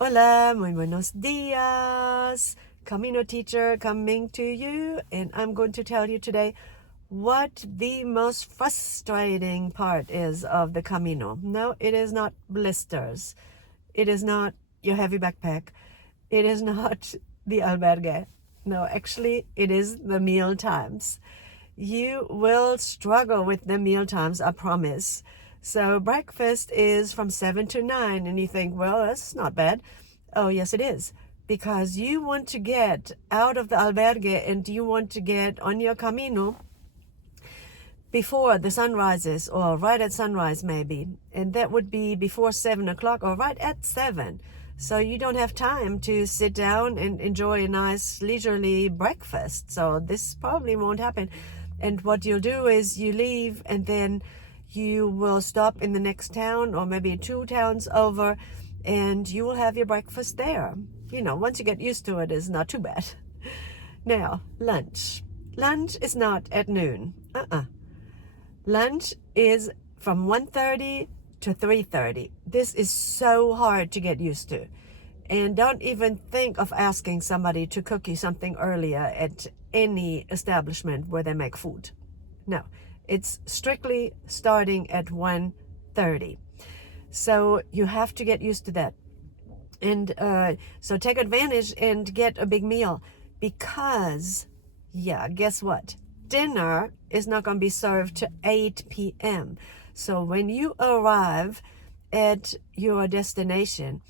Hola, muy buenos dias. Camino teacher coming to you, and I'm going to tell you today what the most frustrating part is of the Camino. No, it is not blisters. It is not your heavy backpack. It is not the albergue. No, actually, it is the meal times. You will struggle with the meal times, I promise. So breakfast is from 7 to 9, and you think, well, that's not bad. Oh, yes, it is. Because you want to get out of the albergue and you want to get on your camino before the sun rises, or right at sunrise maybe. And that would be before 7 o'clock or right at 7. So you don't have time to sit down and enjoy a nice leisurely breakfast. So this probably won't happen. And what you'll do is you leave, and then you will stop in the next town or maybe 2 towns over, and you will have your breakfast there. You know, once you get used to it, it's not too bad. Now, lunch. Lunch is not at noon. Lunch is from 1:30 to 3:30. This is so hard to get used to. And don't even think of asking somebody to cook you something earlier at any establishment where they make food. No, it's strictly starting at 1:30. So you have to get used to that. And so take advantage and get a big meal, because, yeah, guess what? Dinner is not going to be served to 8 p.m. So when you arrive at your destination,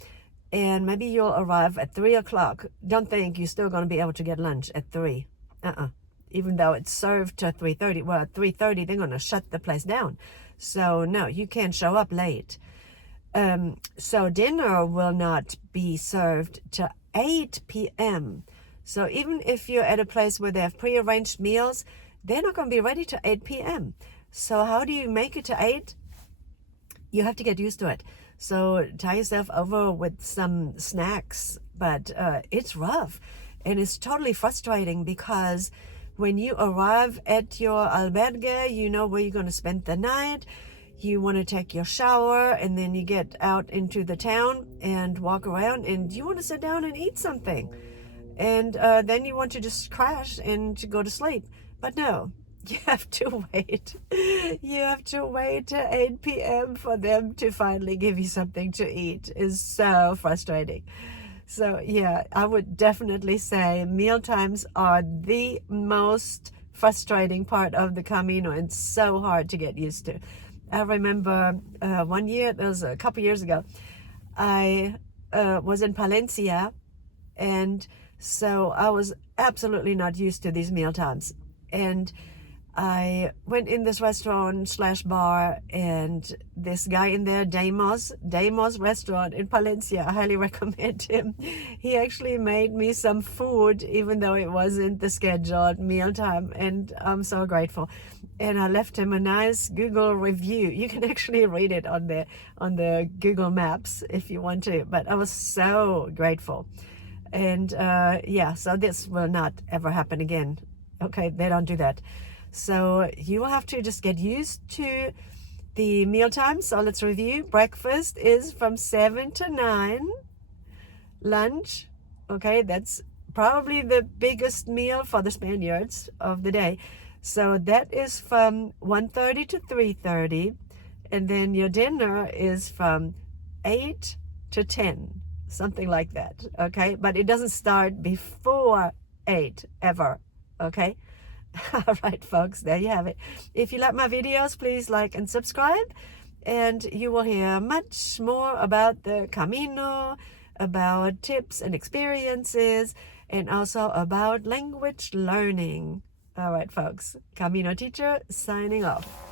and maybe you'll arrive at 3 o'clock, don't think you're still going to be able to get lunch at 3. Even though it's served to 3:30. Well, at 3:30, they're going to shut the place down. So no, you can't show up late. So dinner will not be served to 8 p.m. So even if you're at a place where they have prearranged meals, they're not going to be ready to 8 p.m. So how do you make it to 8? You have to get used to it. So tie yourself over with some snacks, but it's rough, and it's totally frustrating, because when you arrive at your albergue, you know where you're going to spend the night. You want to take your shower, and then you get out into the town and walk around, and you want to sit down and eat something. And then you want to just crash and to go to sleep. But no, you have to wait. You have to wait till 8 p.m. for them to finally give you something to eat. It's so frustrating. So yeah, I would definitely say meal times are the most frustrating part of the Camino, and so hard to get used to. I remember one year, that was a couple years ago, I was in Palencia, and so I was absolutely not used to these meal times. And I went in this restaurant slash bar, and this guy in there, Damos restaurant in Palencia, I highly recommend him. He actually made me some food, even though it wasn't the scheduled mealtime, and I'm so grateful. And I left him a nice Google review. You can actually read it on the Google Maps if you want to, but I was so grateful. And yeah, so this will not ever happen again. Okay, they don't do that. So you will have to just get used to the meal time. So let's review. Breakfast is from 7 to 9. Lunch, okay, that's probably the biggest meal for the Spaniards of the day. So that is from 1:30 to 3:30. And then your dinner is from 8 to 10, something like that, okay? But it doesn't start before 8 ever, okay? All right, folks, there you have it. If you like my videos, please like and subscribe, and you will hear much more about the Camino, about tips and experiences, and also about language learning. All right, folks, Camino teacher signing off.